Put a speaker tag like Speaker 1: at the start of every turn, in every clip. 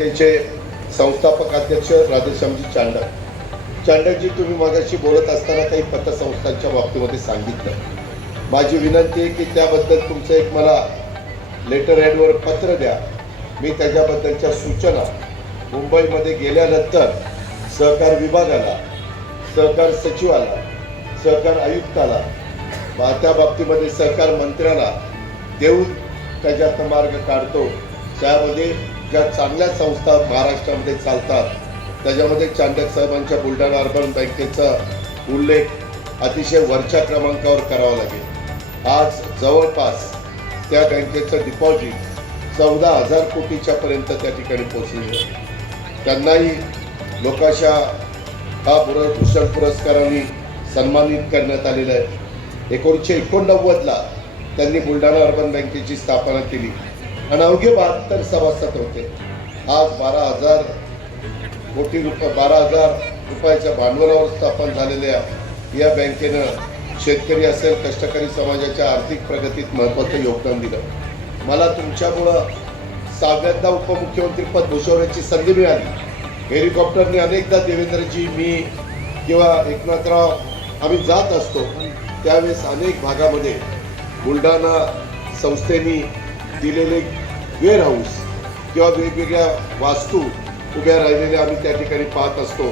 Speaker 1: त्यांचे संस्थापक अध्यक्ष राधेश्यामजी चांडक. चांडकजी तुम्ही मगाशी बोलत असताना काही पतसंस्थांच्या बाबतीमध्ये सांगितलं. माझी विनंती आहे की त्याबद्दल तुमचं एक मला लेटर हेडवर पत्र द्या. मी त्याच्याबद्दलच्या सूचना मुंबईमध्ये गेल्यानंतर सहकार विभागाला सहकार सचिवाला सहकार आयुक्ताला वा त्या बाबतीमध्ये सहकार मंत्र्याला देऊन त्याच्यात मार्ग काढतो. त्यामध्ये ज्या चांगल्या संस्था महाराष्ट्रामध्ये चालतात त्याच्यामध्ये चांडक साहेबांच्या बुलढाणा अर्बन बँकेचा उल्लेख अतिशय वरच्या क्रमांकावर करावा लागेल. आज जवळपास त्या बँकेचं डिपॉझिट चौदा हजार कोटीच्या पर्यंत त्या ठिकाणी पोहोचलेलं आहे. त्यांनाही लोकाशा हा पुरस्भूषण पुरस्काराने सन्मानित करण्यात आलेलं आहे. एकोणीसशे एकोणनव्वदला त्यांनी बुलढाणा अर्बन बँकेची स्थापना केली. आणि अवघे बहात्तर सभासद होते. आज बारा हजार कोटी रुपये बारा हजार रुपयाच्या भांडवलावर स्थापन झालेल्या या बँकेनं शेतकरी असेल कष्टकरी समाजाच्या आर्थिक प्रगतीत महत्त्वाचं योगदान दिलं. मला तुमच्यामुळं सहाव्यांदा उपमुख्यमंत्रीपद भूषवण्याची संधी मिळाली. हेलिकॉप्टरने अनेकदा देवेंद्रजी मी किंवा एकनाथराव आम्ही जात असतो. त्यावेळेस अनेक भागामध्ये बुलढाणा संस्थेनी दिलेले वेअर हाऊस किंवा वेगवेगळ्या वास्तू उभ्या राहिलेल्या आम्ही त्या ठिकाणी पाहत असतो.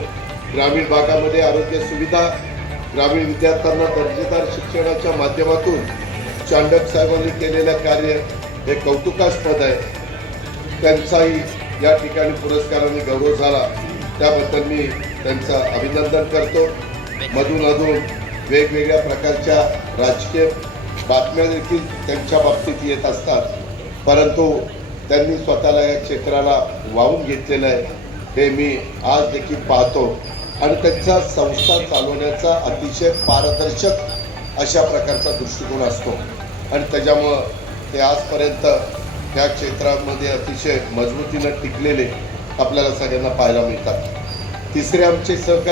Speaker 1: ग्रामीण भागामध्ये आरोग्य सुविधा ग्रामीण विद्यार्थ्यांना दर्जेदार शिक्षणाच्या माध्यमातून चांडक साहेबांनी केलेलं कार्य हे कौतुकास्पद आहे. त्यांचाही या ठिकाणी पुरस्काराने गौरव झाला. त्याबद्दल मी त्यांचं अभिनंदन करतो. मधून अधून वेगवेगळ्या प्रकारच्या राजकीय बातम्या देखील त्यांच्या बाबतीत येत असतात. परंतु त्यांनी स्वतःला या क्षेत्राला वाहून घेतलेलं आहे. हे मी आज देखील पाहतो. आणि त्यांचा संस्था चालवण्याचा अतिशय पारदर्शक अशा प्रकारचा दृष्टिकोन असतो. आणि त्याच्यामुळं ते आजपर्यंत त्या क्षेत्रामध्ये अतिशय मजबूतीनं टिकलेले आपल्याला सगळ्यांना पाहायला मिळतात. तिसरे आमचे सहकार